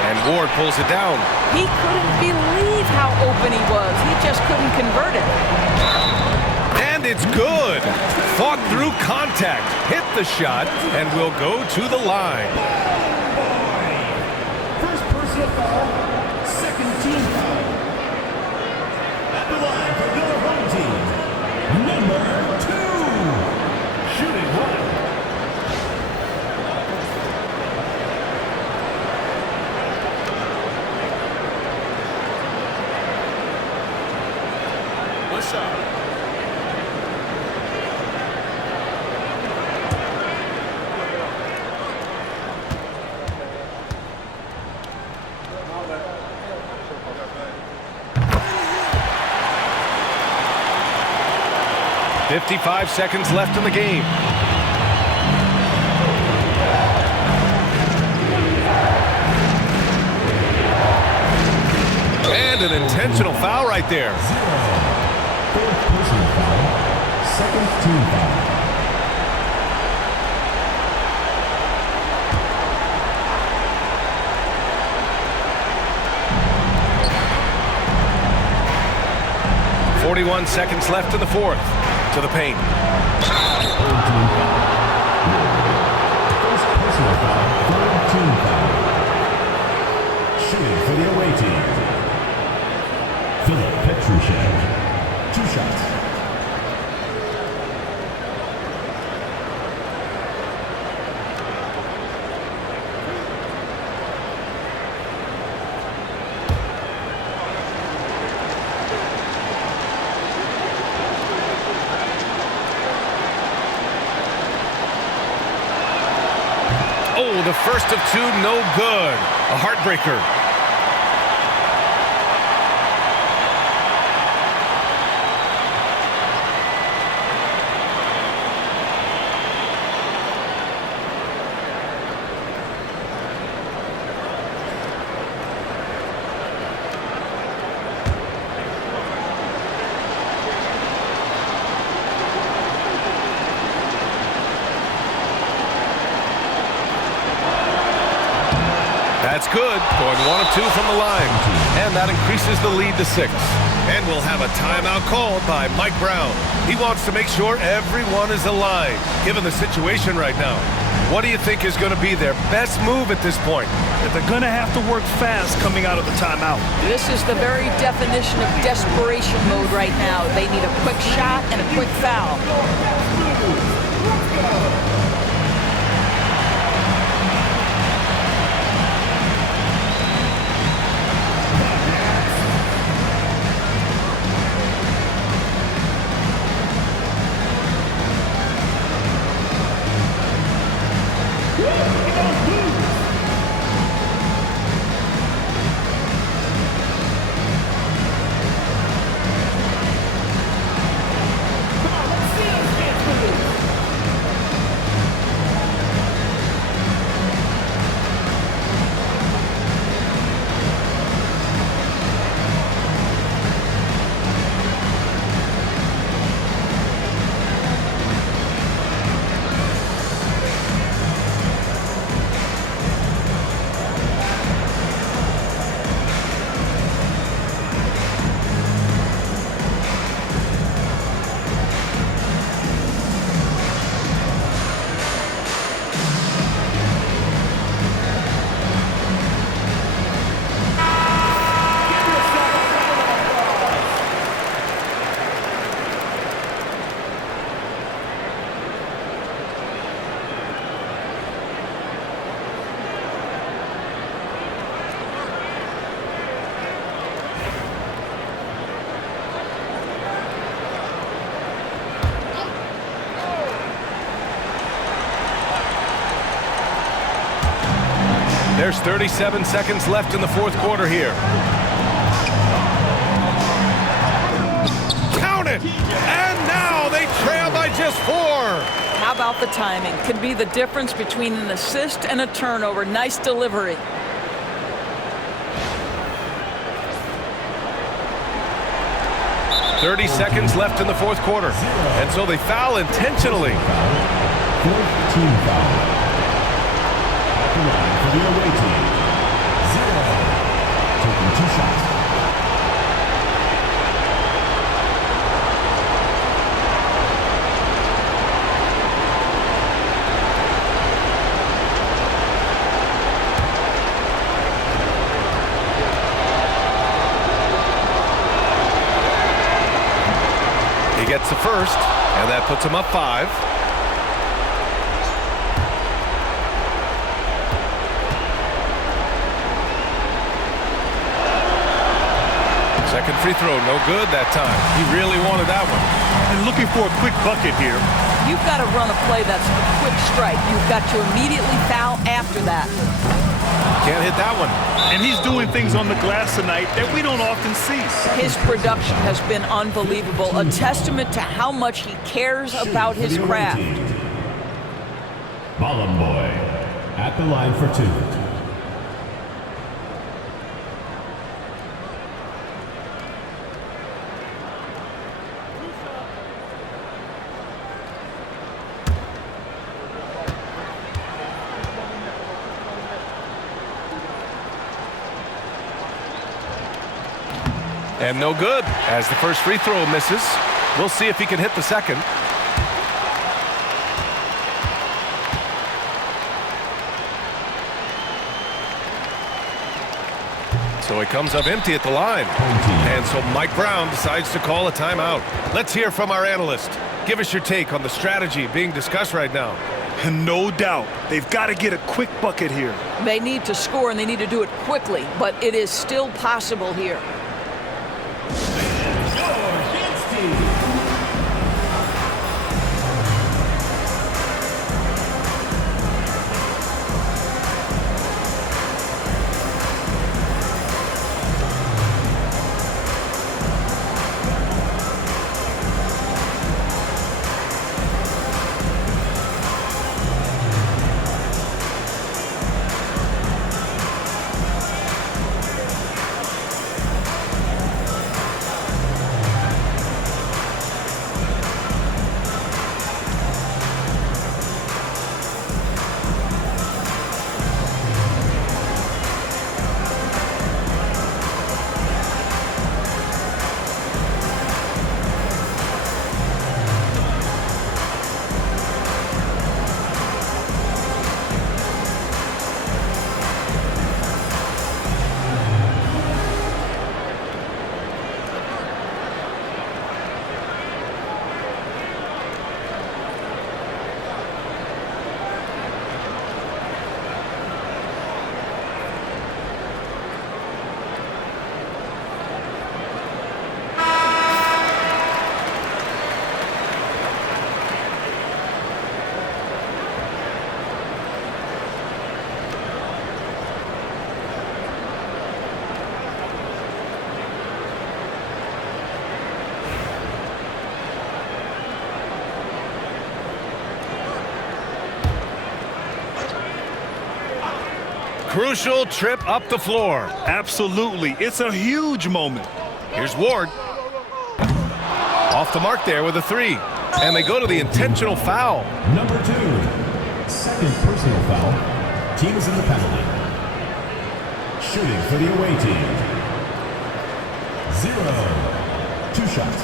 And Ward pulls it down. He couldn't believe how open he was. He just couldn't convert it. And it's good. Fought through contact, hit the shot, and will go to the line. First personal foul, second team foul. At the line for your home team, number 2. Shooting one. What's up? 55 seconds left in the game. And an intentional foul right there. Fourth personal foul, second team foul. .41 seconds left in the fourth. To the paint. Third team foul. First personal foul, third team foul. Shooting for the away team, Philip Petrushev. 2 shots. Oh, the first of two, no good. A heartbreaker. That's good. Going 1 of 2 from the line. And that increases the lead to 6. And we'll have a timeout called by Mike Brown. He wants to make sure everyone is aligned, given the situation right now. What do you think is going to be their best move at this point? They're going to have to work fast coming out of the timeout. This is the very definition of desperation mode right now. They need a quick shot and a quick foul. There's 37 seconds left in the fourth quarter here. Count it! And now they trail by just 4. How about the timing? Could be the difference between an assist and a turnover. Nice delivery. 30 seconds left in the fourth quarter. And so they foul intentionally. Fourth team foul. At the line for the away team. 0. Taking 2 shots. He gets the first, and that puts him up 5. Second free throw, no good that time. He really wanted that one. And looking for a quick bucket here. You've got to run a play that's a quick strike. You've got to immediately foul after that. Can't hit that one. And he's doing things on the glass tonight that we don't often see. His production has been unbelievable, a testament to how much he cares about his craft. Ballon Boy at the line for 2. And no good, as the first free throw misses. We'll see if he can hit the second. So he comes up empty at the line. And so Mike Brown decides to call a timeout. Let's hear from our analyst. Give us your take on the strategy being discussed right now. No doubt. They've got to get a quick bucket here. They need to score, and they need to do it quickly, but it is still possible here. Crucial trip up the floor. Absolutely. It's a huge moment. Here's Ward. Off the mark there with a 3. And they go to the intentional foul. Number 2. Second personal foul. Teams in the penalty. Shooting for the away team. 0. 2 shots.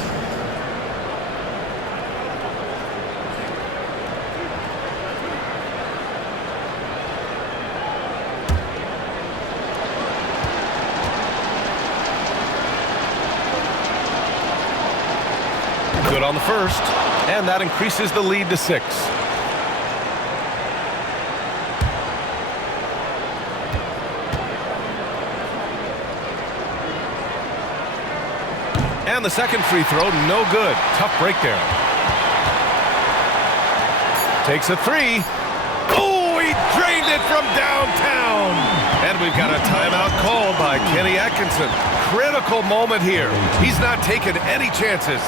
Good on the first, and that increases the lead to 6. And the second free throw, no good. Tough break there. Takes a 3. Oh, he drained it from downtown. And we've got a timeout called by Kenny Atkinson. Critical moment here. He's not taking any chances.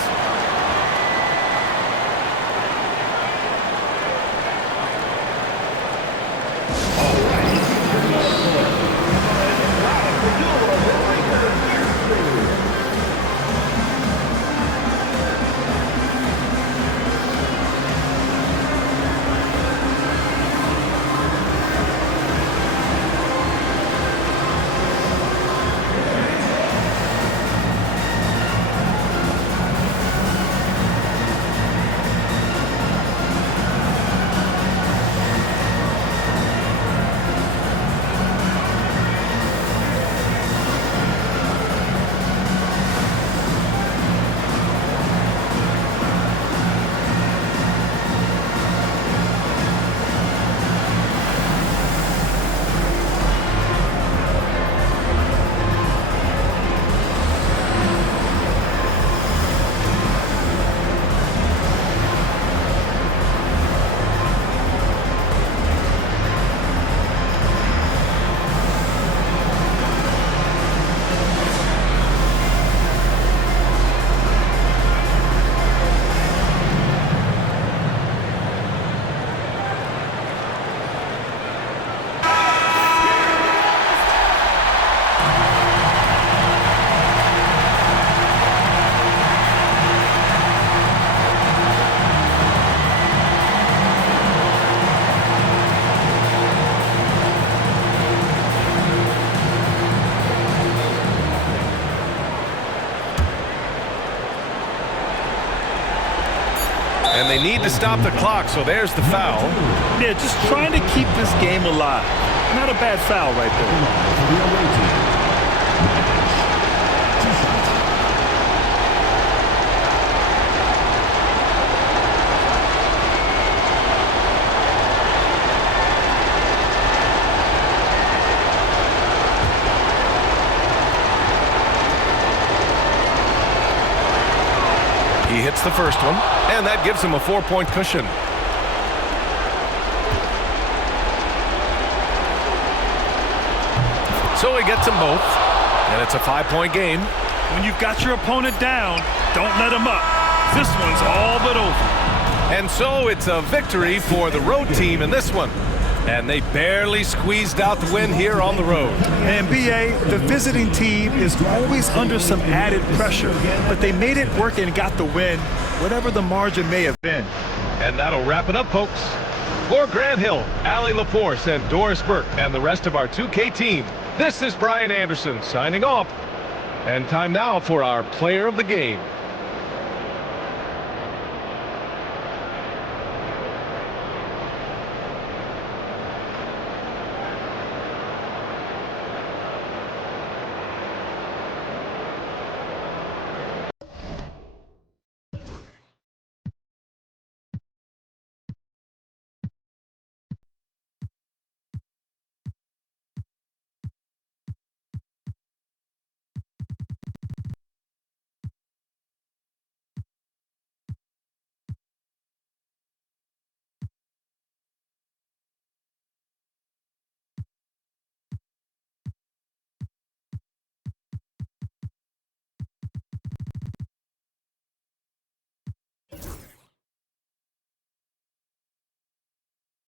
And they need to stop the clock, so there's the foul. Yeah, just trying to keep this game alive. Not a bad foul right there. He hits the first one, and that gives him a 4-point cushion. So he gets them both, and it's a 5-point game. When you've got your opponent down, don't let him up. This one's all but over. And so it's a victory for the road team in this one. And they barely squeezed out the win here on the road. And BA, the visiting team is always under some added pressure, but they made it work and got the win, whatever the margin may have been. And that'll wrap it up, folks. For Grant Hill, Ali Laforce, and Doris Burke, and the rest of our 2K team, this is Brian Anderson signing off. And time now for our player of the game.